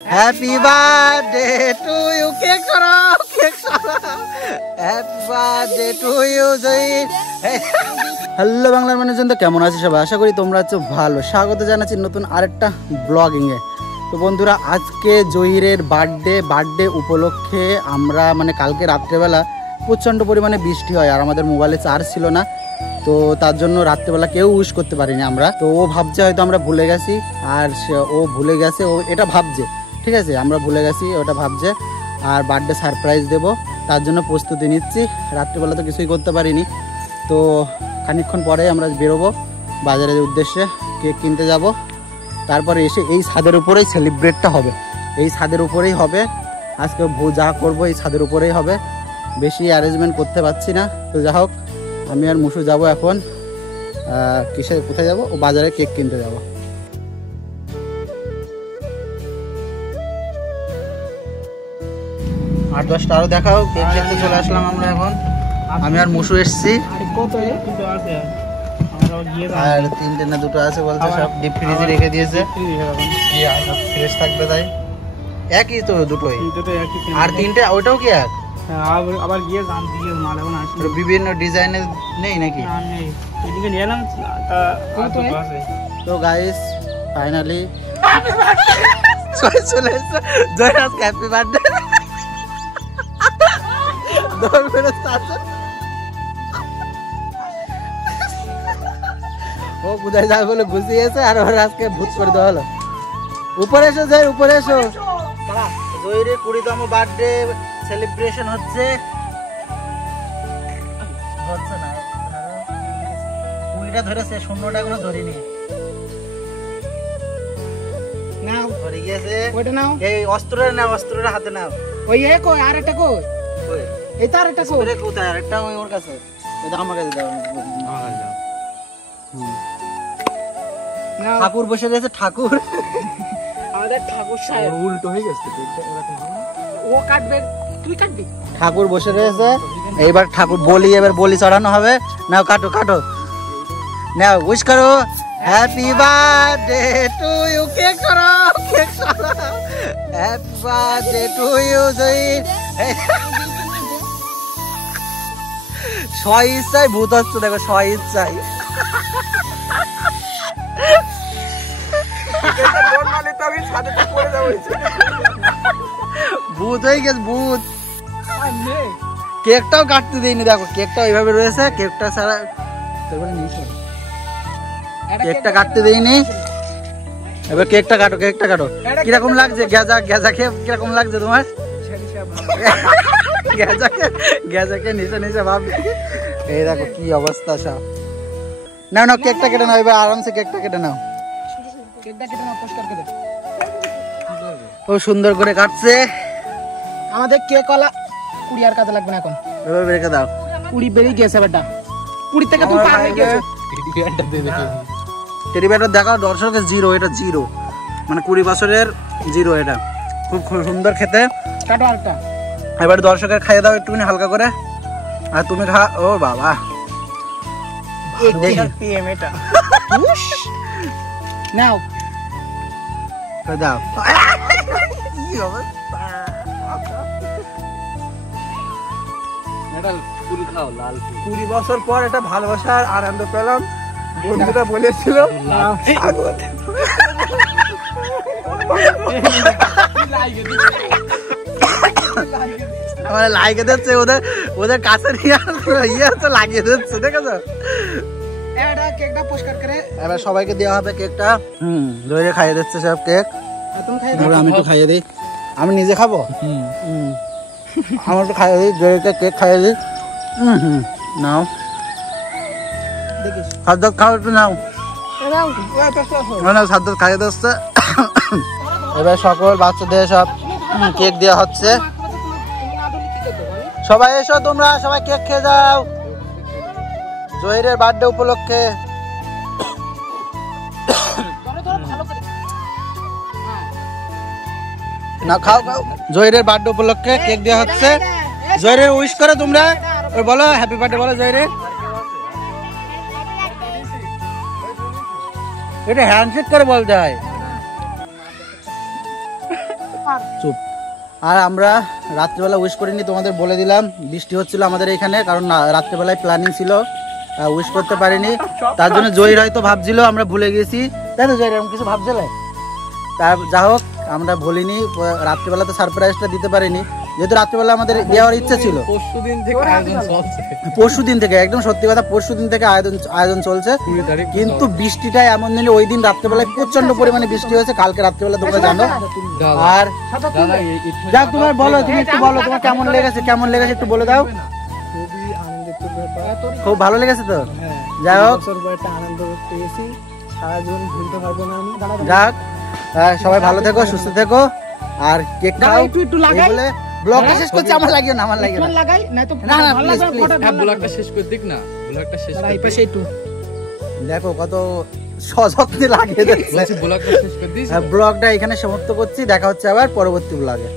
Happy birthday to you, cake সরাও, cake সরাও। Happy birthday to you Zahir. Hello বাংলার মানুষজন, তো কেমন আছো সবাই? আশা করি তোমরা আছো ভালো। স্বাগত জানাচ্ছি নতুন আরেকটা ব্লগিংয়ে। তো বন্ধুরা, আজকে জহিরের বার্থডে উপলক্ষে আমরা কালকে রাত্রেবেলা প্রচণ্ড পরিমাণে বৃষ্টি হয় আর আমাদের মোবাইলে চার্জ ছিল না, তো তার জন্য রাত্রেবেলা কেউ উইশ করতে পারিনি আমরা। তো ও ভাবছে হয়তো আমরা ভুলে গেছি, আর ও ভুলে গেছে, ও এটা ভাবছে, ঠিক আছে, আমরা ভুলে গেছি ওটা ভাবছে। আর বার্থডে সারপ্রাইজ দেবো, তার জন্য প্রস্তুতি নিচ্ছি। রাত্রেবেলা তো কিছুই করতে পারিনি, তো খানিকক্ষণ পরে আমরা বেরোবো বাজারের উদ্দেশ্যে, কেক কিনতে যাব। তারপরে এসে এই ছাদের উপরেই সেলিব্রেটটা হবে, এই ছাদের উপরেই হবে আজকে। যা করবো এই ছাদের উপরেই হবে, বেশি অ্যারেঞ্জমেন্ট করতে পারছি না। তো যা হোক, আমি আর মুসু যাব এখন কোথায় যাব? ও বাজারে কেক কিনতে যাব। আর 10টা আরো দেখাও, কেক দেখতে চলে আসলাম আমরা এখন। আমি আর মুসু এসছি, আর 3টে না 2টো আছে বলতে, সব ডিপ ফ্রিজে রেখে দিয়েছে, ফ্রেশ থাকবে তাই। একই তো দুটোই, আর 3টে ওইটাও কি এক? আবার গিয়ে দাম দিয়ে মাল এখন আসবে, বিভিন্ন ডিজাইনের নেই নাকি? এদিকে নিয়ে এলাম। তো গাইস ফাইনালি চলে এসেছে জয়, আজকে হ্যাপি বার্থডে। ও কোথায় যাবে বলে ঘুষিয়েছে, আর ওর আজকে ভূত করে দেওয়া হলো। উপরে এসো জয়, উপরে এসো। জয়ের 20তম বার্থডে সেলিব্রেশন হচ্ছে না। 20টা ধরেছে, 0টা এখনো ধরিনি। নাও ধরে গিয়েছে, ওইটা নাও। এই অস্ত্রটা নাও, অস্ত্রটা হাতে নাও। ওই এক কই, আরেকটা কই, ওই এই তো আরেকটা কই। ওরে কোথায়? আরেকটা ওই ওর কাছে। এটা আমার কাছে দাও, আমার কাছে দাও। নাও। ঠাকুর বসে রয়েছে, ঠাকুর। আমাদের ঠাকুর সাহেব উল্টো হয়ে গেছে, ও কাটবে, তুই কাটবি। ঠাকুর বসে রয়েছে, এইবার ঠাকুর এবার বলি চড়ানো হবে। নাও কাটো কাটো, নাও উইশ করো। Happy birthday to you, cake করো, কেক করো। Happy birthday to you Zahir. স্বইচ্ছায় ভূত হচ্ছে, দেখো স্বইচ্ছায়। ভূত হয়ে গেছে, ভূত। কেকটাও কাটতে দিইনি, দেখো কেকটা এইভাবে রয়েছে, কেকটা ছাড়া কেকটা কাটতে দিইনি। এবার কেকটা কাটো, কেকটা কাটো। কিরকম লাগছে গেজা খেয়ে? কিরকম লাগছে তোমার? গেজা খেয়ে নিচে ভাব। এই দেখো কি অবস্থা সব। নাও নাও, কেকটা কেটে নাও, এবার আরামসে কেকটা কেটে নাও। ও সুন্দর করে কাটছে। আমাদের কেক কলা 20 আর কাজে লাগবে না এখন। এবার রেখে দাও। 20 বেরিয়ে গেছে বেটা, 20 থেকে তুই পার হয়ে গেছিস। টেডি বিয়ারটা দেখাও দর্শকের, 0, এটা 0, 20 বছরের 0 এটা। খুব সুন্দর খেতে। কাটো আরেকটা। এবার দর্শকের খাইয়ে দাও একটুখানি হালকা করে, আর তুমি খা। ও বাবা, পিএম এটা নাও দাও। 20 বছর পর এটা ভালোবাসার আনন্দ পেলাম। বন্ধুরা বলেছিল লাগিয়ে দিচ্ছে, ওদের কাছে লাগিয়ে দিচ্ছে, দেখেছো? এবার সবাইকে দেওয়া হবে কেকটা। ধরে খাইয়ে দিচ্ছে সব কেক। আমি একটু খাইয়ে দিই, আমি নিজে খাবো। আমার একটু খাইয়ে দিই, জয়কে কেক খাইয়ে দিই। নাও সাদ্দাত খাও, একটু নাও। সাদ্দাত খাইয়ে দিচ্ছে। এবার সকল বাচ্চাদের সব কেক দেওয়া হচ্ছে। সবাই এসো, তোমরা সবাই কেক খেয়ে যাও জহিরের বার্থডে উপলক্ষে। না খাও খাও, জহিরের বার্থডে উপলক্ষে কেক দেওয়া হচ্ছে। জহিরের উইশ করো তোমরা, বলো হ্যাপি বার্থডে বলো জহিরের। এটা হ্যান্ডশেক করে বলতে হয়। চুপ। আর আমরা রাত্রিবেলা উইশ করিনি, তোমাদের বলে দিলাম বৃষ্টি হচ্ছিল আমাদের এখানে, কারণ রাত্রিবেলায় প্ল্যানিং ছিল, উইশ করতে পারিনি। তার জন্য জহির হয়তো ভাবছিল আমরা ভুলে গেছি, তাই তো জহির এরকম কিছু ভাবছিলে? তার যা হোক আমরা ভুলিনি, রাত্রিবেলা তো সারপ্রাইজটা দিতে পারিনি, যেহেতু রাত্রিবেলা আমাদের দেওয়ার ইচ্ছা ছিল। পরশুদিন থেকে একদম সত্যি কথা, পরশুদিন থেকে আয়োজন চলছে, কিন্তু বৃষ্টিটা এমন দিনে ওই দিন রাত্রিবেলায় প্রচন্ড পরিমাণে বৃষ্টি হয়েছে, কালকে রাত্রিবেলা তোমরা জানো। আর যাক তোমার বলো, তুমি একটু বলো তোমার কেমন লেগেছে একটু বলে দাও। খুবই আনন্দের ব্যাপার, খুব ভালো লেগেছে তো। হ্যাঁ, যাই হোক, বছর পর একটা আনন্দ পেয়েছি, সারা জীবন ভুলতে পারবো না আমি। যাক সবাই ভালো থেকো, সুস্থ থেকো, আর কেক খাও। বলে ব্লগটা শেষ করছি, আমার লাগিও না, আমার লাগিও না, না না প্লিজ প্লিজ, ব্লগটা শেষ করে দিক না, ব্লগটা শেষ করে এই পাশে একটু দেখো কত সযত্নে লাগিয়ে দিচ্ছে। ব্লগটা শেষ করে দিস। ব্লগটা এখানে সমাপ্ত করছি, দেখা হচ্ছে আবার পরবর্তী ব্লগে।